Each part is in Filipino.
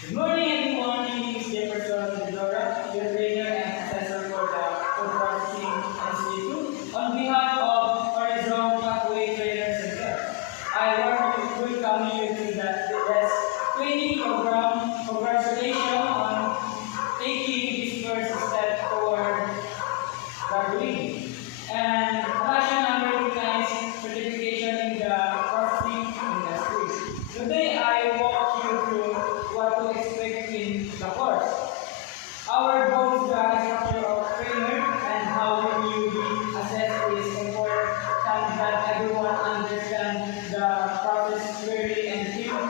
Good morning, everyone. My name is Jefferson Medora, your trainer and assessor for the Food Processing Institute. On behalf of Horizon Pathway Trainers and Care, I welcome you to this training program. Congratulations on taking this first step toward graduating. And passion and recognized certification in the processing industry. Today, I walk you through what to expect in the course. Our goals, the structure of trainer, and how will you be assessed is important that everyone understand the process clearly and feel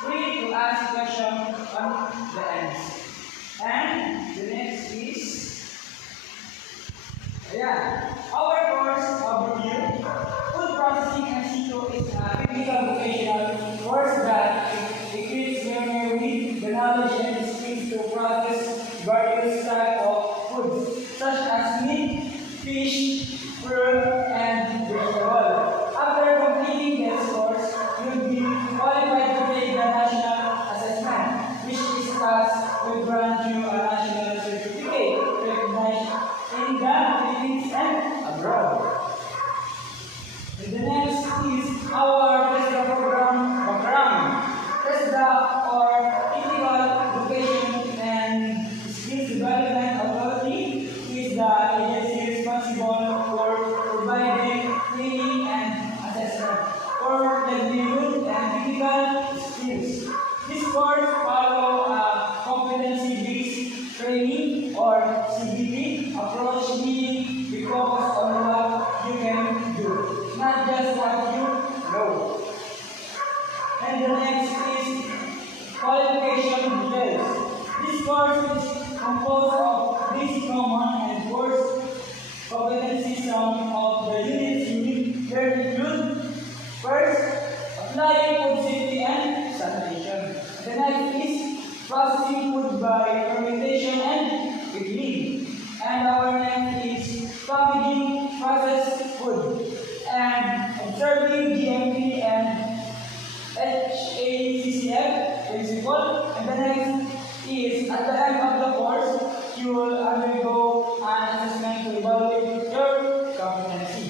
free to ask questions on the end. And the next is our course overview. Food processing and CITO is a technical vocational course that equips learners with the knowledge and skills to process various types of foods, such as meat, fish, fruit, and vegetable. After completing this course, you'll be qualified to take the national assessment, which is thus will grant you a national certificate recognized in the Philippines and abroad. And the next is our TESDA program background. TESDA or Technical Education and Skills Development Authority is the agency responsible for providing training and assessment for livelihood and technical skills. This course follows a competency-based training or CBT approach, meaning we focus on what you can do, not just what you know. And the next is qualification details. This course is composed of basic common and course competency. Some of the units you need here include: first, applying food safety and sanitation. The next is processing food by fermentation and pickling. And our next is packaging processed food and observing GMP and HACCP principle. And the next is at the end of the course, you will undergo an assessment to evaluate your competency.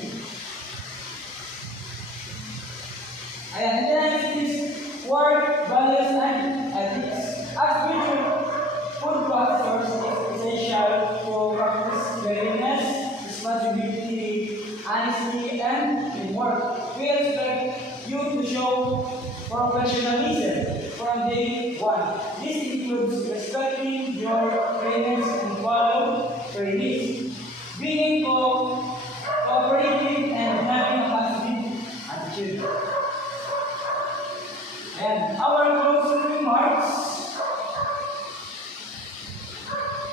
And the next is work, values, and ethics. As future food processors, it's essential to practice cleanliness, responsibility, honesty, and teamwork. We expect you to show professionalism from day one. This includes respecting your trainers and follow trainees, being cooperative, and having a positive attitude. And our closing remarks,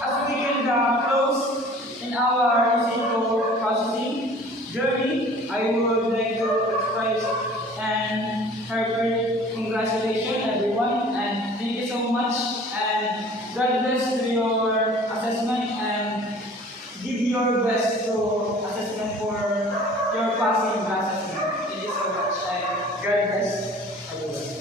as we can close in our CITO processing journey, I would like to express and heartfelt congratulations everyone, and thank you so much, and God bless to your assessment, and give your best to assessment for your passing the assessment. Thank you so much, and God bless everyone.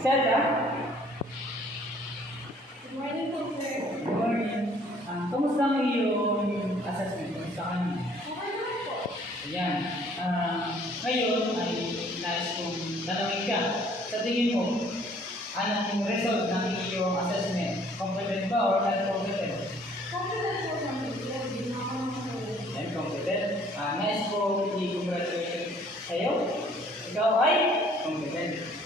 Selda, Good morning po, sir. good morning. Kamusta ang iyong assessment? Kamusta ka niyo? Okay naman po. Ayan. Ngayon ay nais kong tanongin ka. Sa tingin mo, ano ang result ng iyong assessment? Competent ba or not competent? Confident po sa mga hindi na ako makakawin. And competent. Nais ko i-congratulations sa iyo. Ikaw ay competent.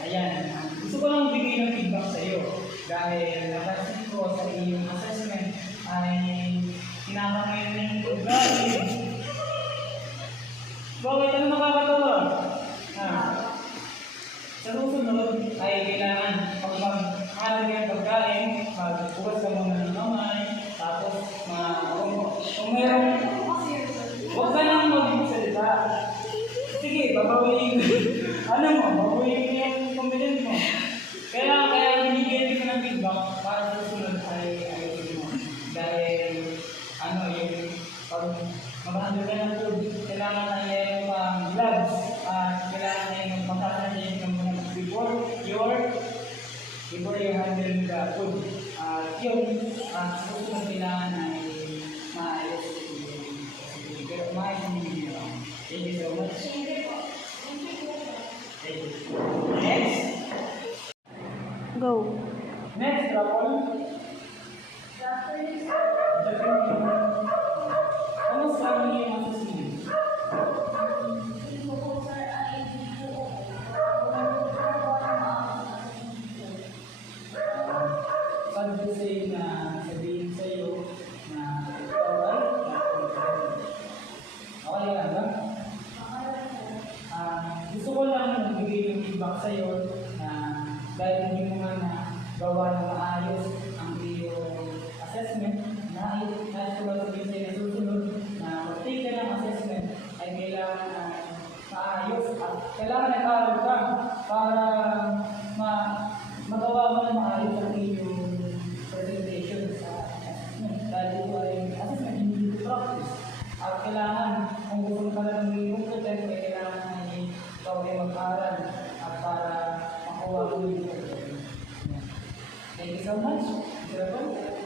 Ayan, gusto ko lang bigay ng feedback sa iyo dahil napansin ko sa iyong assessment ay kinakamayan na yung ugali. Bakit? Ano makakatawa? Sa susunod ay kailangan pag mag-alag yung pagkain, magbukas ka muna ng kamay, tapos kung meron, huwag ka nang mag-salita. Sige, babawiin ko. Ano mo, babawiin ko yung confidence mo. Kaya binigyan ko ng feedback para sa susunod ay yun, susunod kailangan ay maayos. Pero umayos ang hindi nila. Thank you so much. Sige po. Thank you po. Thank you. Next. Go. Next, Rapol. Ano sabi niyo yung assessment? Sabi ko sa iyo na sabihin sa iyo na ikaw ay okay lang ba? Gusto ko lang magbigay ng feedback sa iyo na dahil hindi mo nga na gawa na maayos ang iyong assessment, na ko lang sabihin sa iyo na susunod na mag-take ka ng assessment ay kailangan na maayos at kailangan nag-aaral ka para magawa mo na maayos ang iyong presentation sa assessment. Dahil ito ay assessment, hindi practice. At kailangan, kung gusto mo pala ng iyong present, ay kailangan na ikaw ay mag-aaral at para makuha mo yung present. Thank you so much. Mr. Rapol.